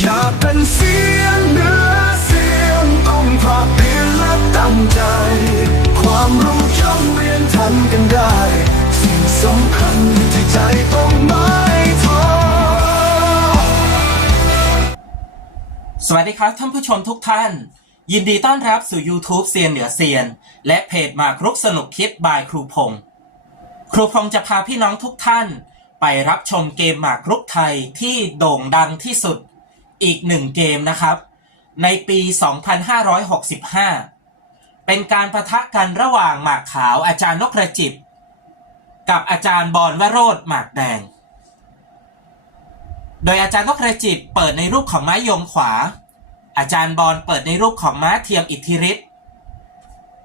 อย่าเป็นเสียงเนื้อเสียงต้องภาคเพียรและตั้งใจ ความรู้จำเรียนทันกันได้ สิ่งสำคัญที่ใจต้องไม่ท้อสวัสดีครับท่านผู้ชมทุกท่าน ยินดีต้อนรับสู่ YouTube เซียนเหนือเซียน และเพจมากรุกสนุกคิดบายครูพงศ์ครูพงศ์จะพาพี่น้องทุกท่านไปรับชมเกมหมากรุกไทยที่โด่งดังที่สุด อีกหนึ่งเกมนะครับ ในปี 2565 เป็นการประทะกันระหว่างหมากขาวอาจารย์นกกระจิบ กับอาจารย์บอลวโรธหมากแดง โดยอาจารย์นกกระจิบเปิดในรูปของไม้ยงขวา อาจารย์บอลเปิดในรูปของม้าเทียมอิทธิฤทธิ์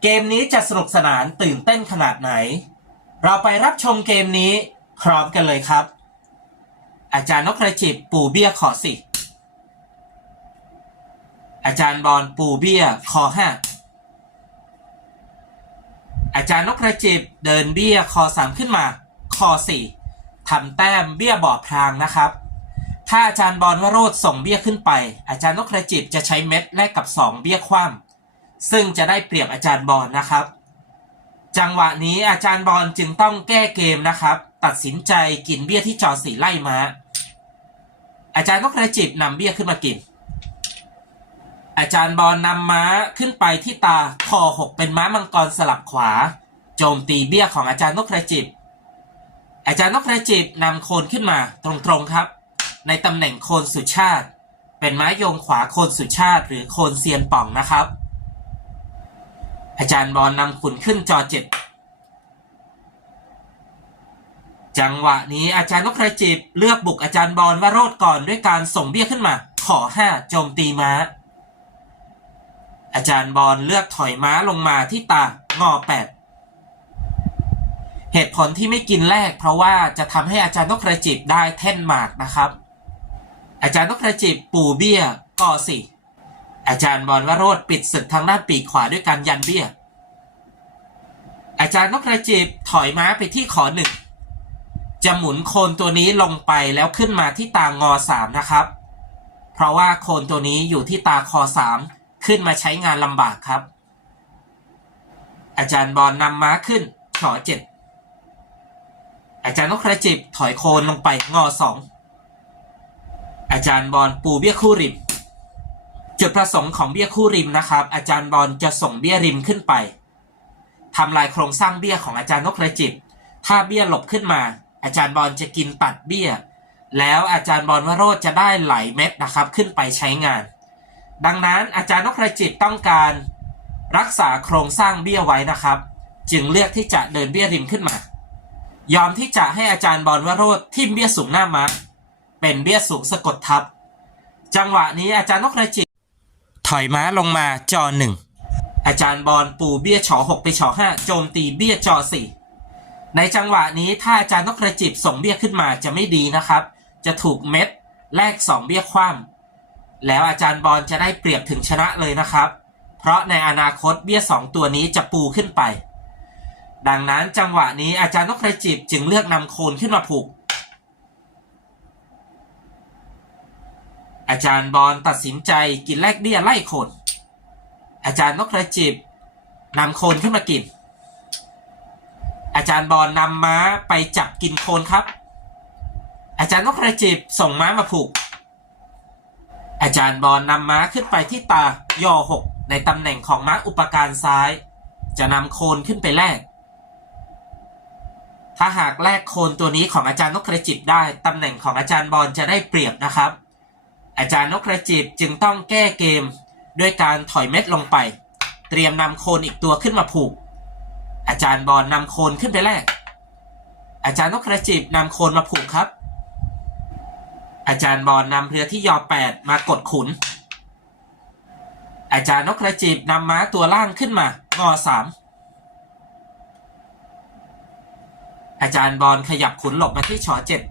เกมนี้จะสนุกสนานตื่นเต้นขนาดไหน เราไปรับชมเกมนี้พร้อมกันเลยครับ อาจารย์นกกระจิบปู่เบี้ยขอสิ อาจารย์บอลปู่เบี้ยคอห้าอาจารย์นกกระจิบเดินเบี้ยคอสามขึ้นมา คอสี่ทำแต้มเบี้ยบอดพรางนะครับ ถ้าอาจารย์บอลวโรธส่งเบี้ยขึ้นไป อาจารย์นกกระจิบจะใช้เม็ดแลกกับ 2 เบี้ยคว่ำซึ่งจะได้เปรียบอาจารย์บอลนะครับ จังหวะนี้อาจารย์บอลจึงต้องแก้เกมนะครับ ตัดสินใจกินเบี้ยที่จอสีไล่มา อาจารย์นกกระจิบนำเบี้ยขึ้นมากิน อาจารย์บอลนำม้าขึ้นไปที่ตาคอหกเป็นม้ามังกรสลับขวา โจมตีเบี้ยของอาจารย์นกกระจิบ อาจารย์นกกระจิบนำโคนขึ้นมาตรงๆครับ ในตำแหน่งโคนสุชาติ เป็นม้โยงขวาโคนสุชาติ หรือโคนเซียนป่องนะครับ อาจารย์บอลนำขุนขึ้นจอเจ็ดจังหวะนี้อาจารย์นกกระจิบเลือกบุกอาจารย์บอลว่าโรดก่อนด้วยการส่งเบี้ยขึ้นมา ขอห้าโจมตีม้า อาจารย์บอลเลือกถอยม้าลงมาที่ตางอแปดเหตุผลที่ไม่กินแรก เพราะว่าจะทำให้อาจารย์นกกระจิบได้แท่นหมากนะครับ อาจารย์นกกระจิบปู่เบี้ยกอสี่อาจารย์บอลวโรธปิดศึกทางด้านปีกขวาด้วยการยันเบี้ย อาจารย์นกกระจิบถอยม้าไปที่ขอหนึ่งจะหมุนโคนตัวนี้ลงไปแล้วขึ้นมาที่ตางอสามนะครับ เพราะว่าโคนตัวนี้อยู่ที่ตาคอสาม ขึ้นมาใช้งานลำบากครับ อาจารย์บอลนำม้าขึ้นขอเจ็ดอาจารย์นกกระจิบถอยโคนลงไปงอสองอาจารย์บอลปูเบี้ยคู่ริม จุดประสงค์ของเบี้ยคู่ริมนะครับ อาจารย์บอลจะส่งเบี้ยริมขึ้นไปทำลายโครงสร้างเบี้ยของอาจารย์นกกระจิบถ้าเบี้ยหลบขึ้นมา อาจารย์บอลจะกินตัดเบี้ย แล้วอาจารย์บอลวโรจน์จะได้ไหลเม็ดนะครับ ขึ้นไปใช้งาน ดังนั้นอาจารย์นกกระจิบต้องการรักษาโครงสร้างเบี้ยไว้นะครับ จึงเลือกที่จะเดินเบี้ยริมขึ้นมา ยอมที่จะให้อาจารย์บอลวโรธทิมเบี้ยสูงหน้ามาเป็นเบี้ยสูงสะกดทับ จังหวะนี้อาจารย์นกกระจิบถอยม้าลงมาจอหนึ่งอาจารย์บอลปูเบี้ยชอหกไปชอห้าโจมตีเบี้ยจอสี่ในจังหวะนี้ถ้าอาจารย์นกกระจิบส่งเบี้ยขึ้นมาจะไม่ดีนะครับ จะถูกเม็ดแลกสองเบี้ยคว่ำ แล้วอาจารย์บอลจะได้เปรียบถึงชนะเลยนะครับ เพราะในอนาคตเบี้ยสองตัวนี้จะปูขึ้นไป ดังนั้นจังหวะนี้อาจารย์นกกระจิบจึงเลือกนำโคนขึ้นมาผูก อาจารย์บอลตัดสินใจกินแลกเบี้ยไล่โคนอาจารย์นกกระจิบนำโคนขึ้นมากิน อาจารย์บอลนำม้าไปจับกินโคนครับ อาจารย์นกกระจิบส่งม้ามาผูก อาจารย์บอลนำม้าขึ้นไปที่ตายอหกในตำแหน่งของม้าอุปการซ้าย จะนำโคนขึ้นไปแลกถ้าหากแลกโคนตัวนี้ของอาจารย์นกกระจิบได้ตำแหน่งของอาจารย์บอลจะได้เปรียบนะครับ อาจารย์นกกระจิบจึงต้องแก้เกมด้วยการถอยเม็ดลงไป เตรียมนำโคนอีกตัวขึ้นมาผูก อาจารย์บอลนำโคนขึ้นไปแลกอาจารย์นกกระจิบนำโคนมาผูกครับ อาจารย์บอลนำเรือที่ยอแปดมากดขุน อาจารย์นกกระจิบนำม้าตัวล่างขึ้นมางอสามอาจารย์บอลขยับขุนหลบมาที่ชอเจ็ด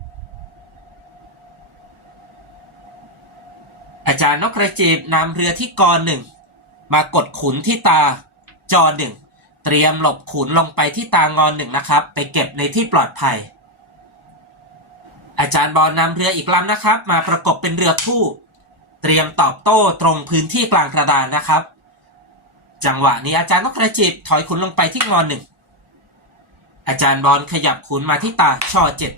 อาจารย์นกกระจิบนำเรือที่กอหนึ่งมากดขุนที่ตาจอหนึ่งเตรียมหลบขุนลงไปที่ตางอนหนึ่งนะครับ ไปเก็บในที่ปลอดภัย อาจารย์บอลนำเรืออีกลำนะครับ มาประกบเป็นเรือคู่ เตรียมตอบโต้ตรงพื้นที่กลางกระดานนะครับ จังหวะนี้อาจารย์นกกระจิบถอยขุนลงไปที่งอนหนึ่งอาจารย์บอลขยับขุนมาที่ตาช่อเจ็ด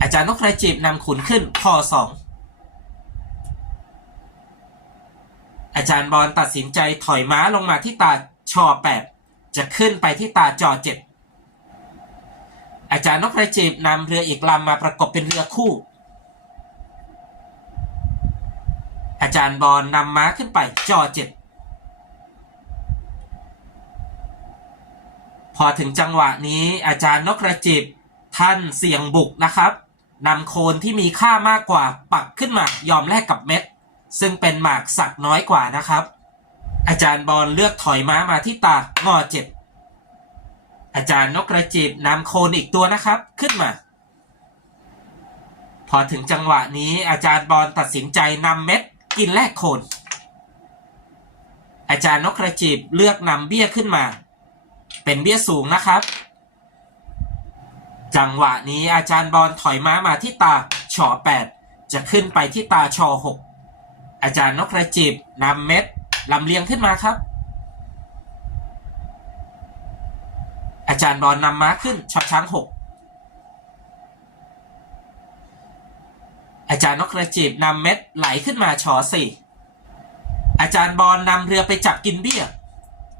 อาจารย์นกกระจิบนำขุนขึ้นคอสองอาจารย์บอลตัดสินใจถอยม้าลงมาที่ตาชอแปดจะขึ้นไปที่ตาจอเจ็ด อาจารย์นกกระจิบนำเรืออีกลำมาประกบเป็นเรือคู่ อาจารย์บอลนำม้าขึ้นไปจอเจ็ดพอถึงจังหวะนี้อาจารย์นกกระจิบท่านเสี่ยงบุกนะครับนำโคนที่มีค่ามากกว่าปักขึ้นมายอมแลกกับเม็ด ซึ่งเป็นหมากสักน้อยกว่านะครับ อาจารย์บอลเลือกถอยม้ามาที่ตางอเจ็ด อาจารย์นกกระจิบนำโคนอีกตัวนะครับขึ้นมา พอถึงจังหวะนี้อาจารย์บอลตัดสินใจนำเม็ดกินแลกโคน อาจารย์นกกระจิบเลือกนำเบี้ยขึ้นมา เป็นเบี้ยสูงนะครับ จังหวะนี้อาจารย์บอลถอยม้ามาที่ตาชอแปดจะขึ้นไปที่ตาชอหกอาจารย์นกกระจิบนำเม็ดลำเลียงขึ้นมาครับ อาจารย์บอลนำม้าขึ้นชอช้างหกอาจารย์นกกระจิบนำเม็ดไหลขึ้นมาชอสี่อาจารย์บอลนำเรือไปจับกินเบี้ย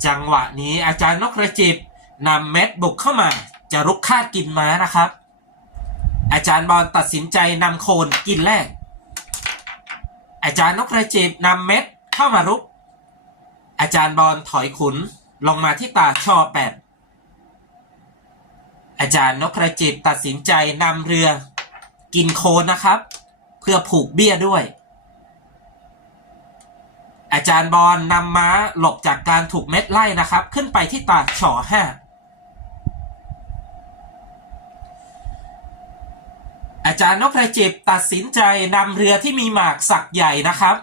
จังหวะนี้อาจารย์นกกระจิบนำเม็ดบุกเข้ามาจะรุกคากินม้านะครับ อาจารย์บอลตัดสินใจนำโคนกินแรก อาจารย์นกกระจิบนำเม็ดเข้ามารุก อาจารย์บอลถอยขุนลงมาที่ตาช่อแปด อาจารย์นกกระจิบตัดสินใจนำเรือกินโคนนะครับ เพื่อผูกเบี้ยด้วย อาจารย์บอลนำม้าหลบจากการถูกเม็ดไล่นะครับ ขึ้นไปที่ตาช่อห้าอาจารย์นกกระจิบตัดสินใจนำเรือที่มีหมากสักใหญ่นะครับ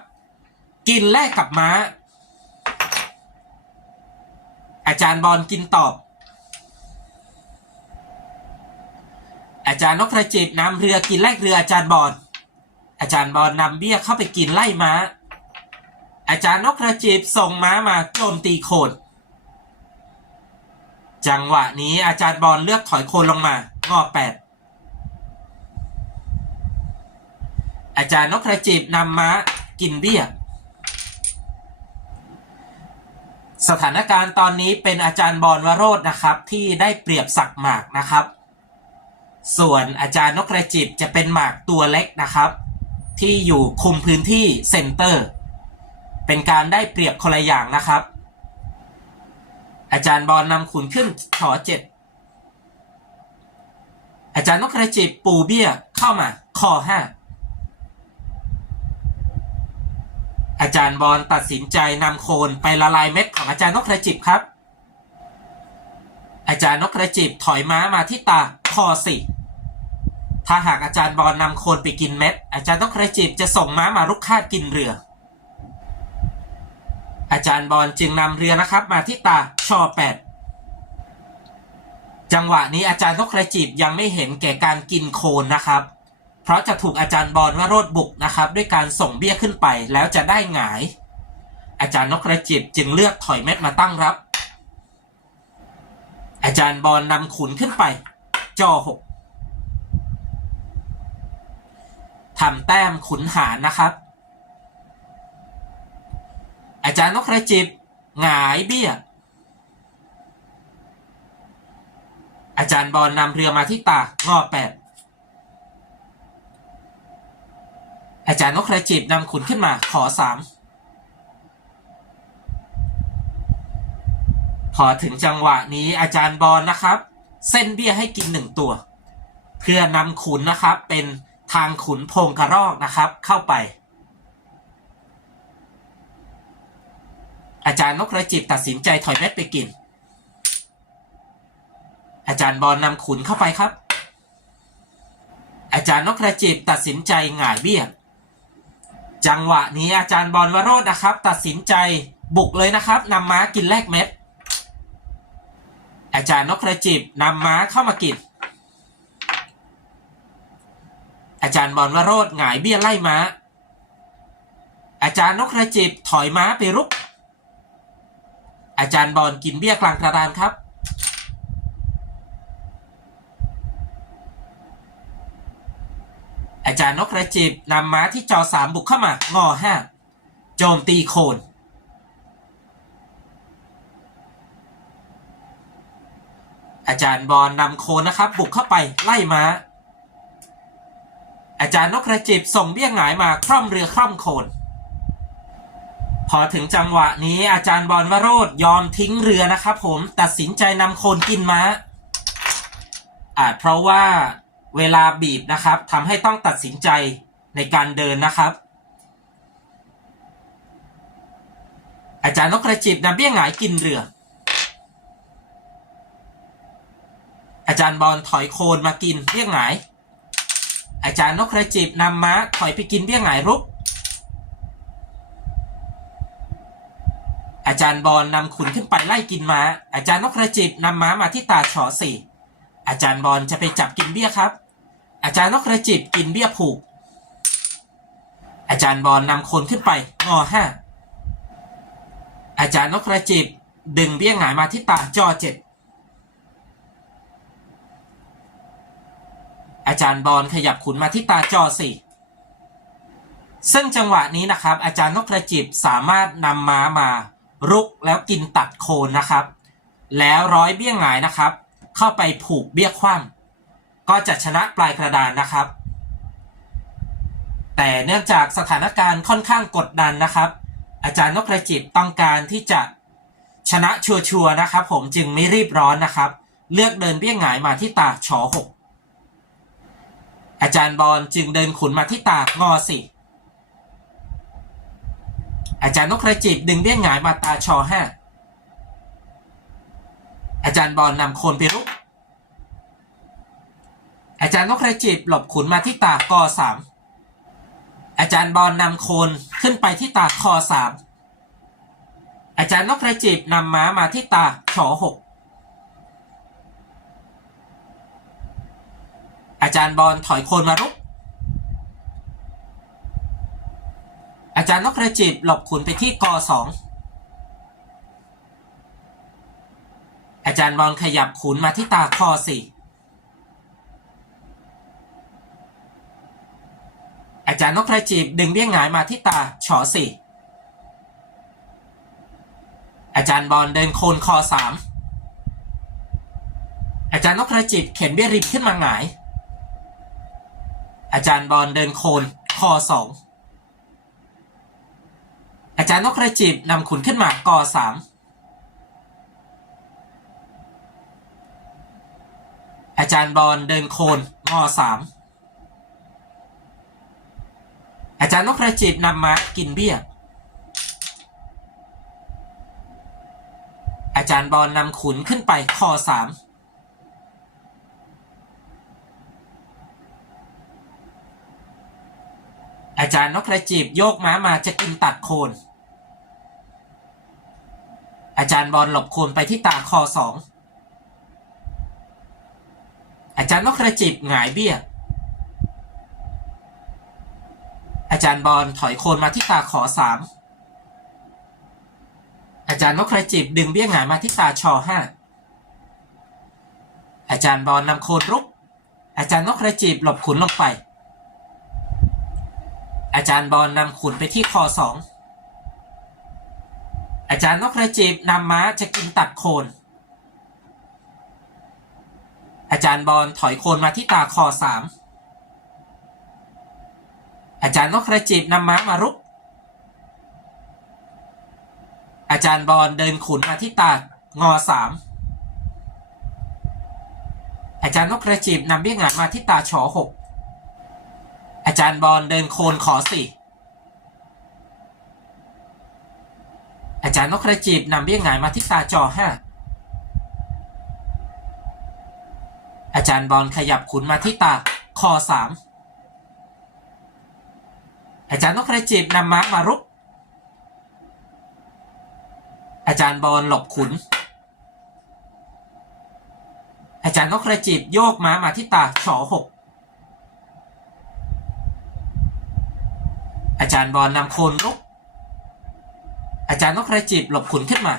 กินแลกกับม้า อาจารย์บอลกินตอบ อาจารย์นกกระจิบนำเรือกินแลกเรืออาจารย์บอลอาจารย์บอลนำเบี้ยเข้าไปกินไล่ม้า อาจารย์นกกระจิบส่งม้ามาโจมตีโคนจังหวะนี้อาจารย์บอลเลือกถอยโคนลงมางอแปดอาจารย์นกกระจิบนำม้ากินเบี้ย สถานการณ์ตอนนี้เป็นอาจารย์บอลวโรจน์นะครับ ที่ได้เปรียบสักหมากนะครับ ส่วนอาจารย์นกกระจิบจะเป็นหมากตัวเล็กนะครับ ที่อยู่คุมพื้นที่เซนเตอร์ เป็นการได้เปรียบคนละอย่างนะครับ อาจารย์บอลนำขุนขึ้นชอเจ็ดอาจารย์นกกระจิบปูเบี้ยเข้ามาคอห้าอาจารย์บอลตัดสินใจนำโคนไปละลายเม็ดของอาจารย์นกกระจิบครับ อาจารย์นกกระจิบถอยม้ามาที่ตาคอสี่ ถ้าหากอาจารย์บอลนำโคนไปกินเม็ด อาจารย์นกกระจิบจะส่งม้ามารุกคาดกินเรือ อาจารย์บอลจึงนำเรือนะครับมาที่ตาชอแปดจังหวะนี้อาจารย์นกกระจิบยังไม่เห็นแก่การกินโคนนะครับ เพราะจะถูกอาจารย์บอลว่าโรดบุกนะครับ ด้วยการส่งเบี้ยขึ้นไปแล้วจะได้หงาย อาจารย์นกกระจิบจึงเลือกถอยเม็ดมาตั้งรับ อาจารย์บอลนำขุนขึ้นไป จอหกทำแต้มขุนหารนะครับ อาจารย์นกกระจิบหงายเบี้ย อาจารย์บอลนำเรือมาที่ตางอแปดอาจารย์นกกระจิบนำขุนขึ้นมาขอสามพอถึงจังหวะนี้อาจารย์บอลนะครับ เส้นเบี้ยให้กินหนึ่งตัว เพื่อนำขุนนะครับเป็น ทางขุนพงกระรอกนะครับ เข้าไป อาจารย์นกกระจิบตัดสินใจถอยเม็ดไปกิน อาจารย์บอลนำขุนเข้าไปครับ อาจารย์นกกระจิบตัดสินใจหงายเบี้ยจังหวะนี้อาจารย์บอลวโรจน์นะครับ ตัดสินใจบุกเลยนะครับนำม้ากินแลกเม็ด อาจารย์นกกระจิบนำม้าเข้ามากิน อาจารย์บอลวโรจน์หงายเบี้ยไล่ม้า อาจารย์นกกระจิบถอยม้าไปรุก อาจารย์บอลกินเบี้ยกลางกระดานครับ อาจารย์นกกระจิบนำม้าที่จอสามบุกเข้ามางอห้าโจมตีโคนอาจารย์บอลนำโคนนะครับ บุกเข้าไปไล่ม้า อาจารย์นกกระจิบส่งเบี้ยงหงายมาคร่อมเรือคร่อมโคน พอถึงจังหวะนี้อาจารย์บอลวโรธยอมทิ้งเรือนะครับผมตัดสินใจนำโคนกินม้า อาจเพราะว่าเวลาบีบนะครับทำให้ต้องตัดสินใจในการเดินนะครับ อาจารย์นกกระจิบนำเบี้ยงหงายกินเรือ อาจารย์บอลถอยโคนมากินเบี้ยงหงาย อาจารย์นกกระจิบนำม้าถอยไปกินเบี้ยหงายรุก อาจารย์บอลนำขุนขึ้นไปไล่กินม้า อาจารย์นกกระจิบนำม้ามาที่ตาฉอสี่อาจารย์บอลจะไปจับกินเบี้ยครับ อาจารย์นกกระจิบกินเบี้ยผูก อาจารย์บอลนำคนขึ้นไปงอห้าอาจารย์นกกระจิบดึงเบี้ยหงายมาที่ตาจอเจ็ด อาจารย์บอลขยับขุนมาที่ตาจอสี่ซึ่งจังหวะนี้นะครับ อาจารย์นกกระจิบสามารถนำม้ามา รุกแล้วกินตัดโคนนะครับ แล้วร้อยเบี้ยงหงายนะครับ เข้าไปผูกเบี้ยคว่ำก็จะชนะปลายกระดานนะครับ แต่เนื่องจากสถานการณ์ค่อนข้างกดดันนะครับ อาจารย์นกกระจิบต้องการที่จะชนะชัวร์ๆนะครับ ผมจึงไม่รีบร้อนนะครับ เลือกเดินเบี้ยงหงายมาที่ตาชอหก อาจารย์บอลจึงเดินขุนมาที่ตางอสี่อาจารย์นกกระจิบดึงเบี้ยงหงายมาตาชอห้าอาจารย์บอลนำโคนไปรุก อาจารย์นกกระจิบหลบขุนมาที่ตากอสามอาจารย์บอลนำโคนขึ้นไปที่ตาคอสามอาจารย์นกกระจิบนำม้ามาที่ตาชอหก อาจารย์บอลถอยโคนมารุก อาจารย์นกกระจิบหลบขุนไปที่กอสองอาจารย์บอลขยับขุนมาที่ตาคอสี่อาจารย์นกกระจิบดึงเบี้ยงหงายมาที่ตาฉอสี่อาจารย์บอลเดินโคนคอสามอาจารย์นกกระจิบเข็นเบี้ยริมขึ้นมาหงาย อาจารย์บอลเดินโคนคอสองอาจารย์นกกระจิบนำขุนขึ้นมากอสามอาจารย์บอลเดินโคนงอสามอาจารย์นกกระจิบนำม้ากินเบี้ย อาจารย์บอลนำขุนขึ้นไปคอสาม อาจารย์นกกระจิบโยกม้ามาจะกินตัดโคน อาจารย์บอลหลบโคนไปที่ตาคอสอง อาจารย์นกกระจิบหงายเบี้ย อาจารย์บอลถอยโคนมาที่ตาขอสาม อาจารย์นกกระจิบดึงเบี้ยหงายมาที่ตาชอห้า อาจารย์บอลนำโคนรุก อาจารย์นกกระจิบหลบขุนลงไป อาจารย์บอลนำขุนไปที่คอสอง อาจารย์นกกระจิบนำม้าจะกินตัดโคน อาจารย์บอลถอยโคนมาที่ตาคอสาม อาจารย์นกกระจิบนำม้ามารุก อาจารย์บอลเดินขุนมาที่ตางอสาม อาจารย์นกกระจิบนำเบี้ยหงายมาที่ตาชอหก จารย์บอลเดินโคนขอสี่อาจารย์นกกระจิบนำเบี้ยหงายมาที่ตาจอห้าอาจารย์บอลขยับขุนมาที่ตาคอสามอาจารย์นกกระจิบนำม้ามารุก อาจารย์บอลหลบขุน อาจารย์นกกระจิบโยกม้ามาที่ตาฉอหก อาจารย์บอลนำโคนรุก อาจารย์นกกระจิบหลบขุนขึ้นมา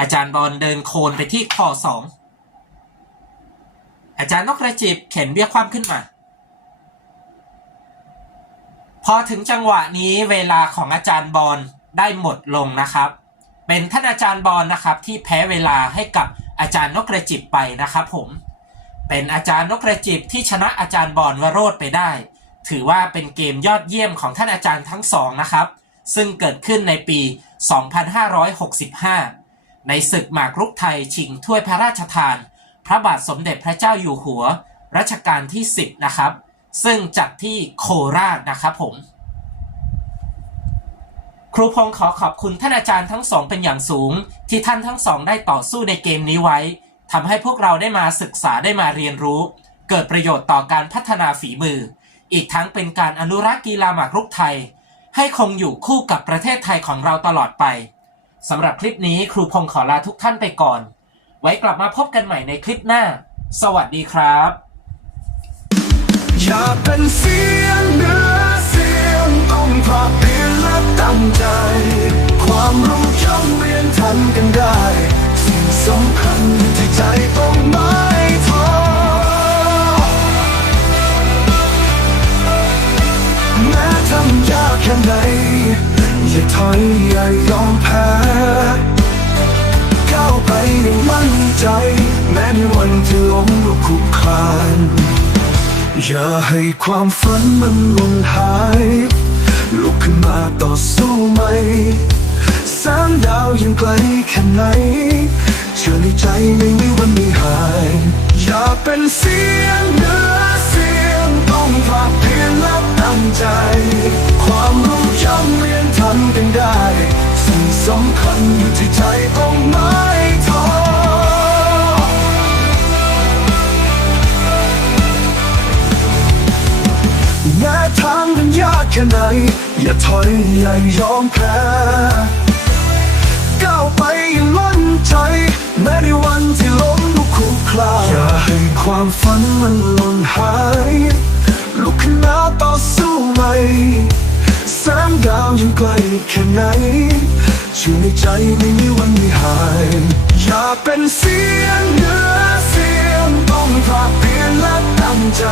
อาจารย์บอลเดินโคนไปที่คอสอง อาจารย์นกกระจิบเข็นเบี้ยความขึ้นมา พอถึงจังหวะนี้เวลาของอาจารย์บอลได้หมดลงนะครับ เป็นท่านอาจารย์บอลนะครับที่แพ้เวลาให้กับอาจารย์นกกระจิบไปนะครับผม เป็นอาจารย์นกกระจิบที่ชนะอาจารย์บอลวโรดไปได้ ถือว่าเป็นเกมยอดเยี่ยมของท่านอาจารย์ทั้งสองนะครับ ซึ่งเกิดขึ้นในปี 2565 ในศึกหมากรุกไทยชิงถ้วยพระราชทาน พระบาทสมเด็จพระเจ้าอยู่หัว รัชกาลที่ 10 นะครับ ซึ่งจัดที่โคราชนะครับผม ครูพงศ์ขอขอบคุณท่านอาจารย์ทั้งสองเป็นอย่างสูง ที่ท่านทั้งสองได้ต่อสู้ในเกมนี้ไว้ทำให้พวกเราได้มาศึกษาได้มาเรียนรู้ เกิดประโยชน์ต่อการพัฒนาฝีมือ อีกทั้งเป็นการอนุรักษ์กีฬาหมากรุกไทย ให้คงอยู่คู่กับประเทศไทยของเราตลอดไปสำหรับคลิปนี้ครูพงศ์ขอลาทุกท่านไปก่อน ไว้กลับมาพบกันใหม่ในคลิปหน้า สวัสดีครับอย่าเป็นเสียงเนื้อเสียงต้องภาคเพียรและตั้งใจ ความรู้จำเรียนทันกันได้ สิ่งสำคัญที่ใจต้องไม่ท้อ ค่ไหน อย่าถอยอย่ายอมแพ้ก้าวไปอย่างมั่นใจ แม้ในวันที่ล้มลุกคุกคลานอย่าให้ความฝันมันหล่นหาย ลุกขึ้นมาต่อสู้ไหมแสงดาวยังไกลแค่ไหน เชื่อในใจไม่มีวันไม่หาย อย่าเป็นเสียงเนือเสียงต้องภาคเพียรและ้งใจ ความรู้จำเรียนทันกันได้ สิ่งสำคัญอยู่ที่ใจต้องไม่ท้อแม้ทางมันยากแค่ไหน อย่าถอยอย่ายอมแพ้ก้าวไปอย่างมั่นใจ แม้ในวันที่ล้มลุกคลุกคลานอย่าให้ความฝันมันหล่นหาย ขึ้นมาต่อสู้ใหม่แสงดาวยังไกลแค่ไหนชื่อในใจไม่มีวันไม่หาย อย่าเป็นเสียงเหนือเสียงต้องภาคเพียรและตั้งใจ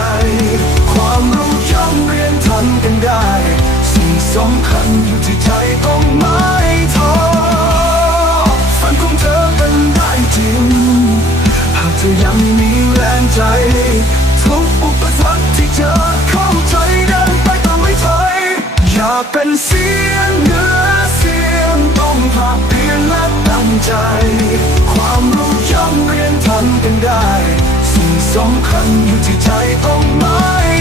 ใจ ความรู้ย่อมเรียนทำกันได้ สิ่งสำคัญอยู่ที่ใจต้องไม่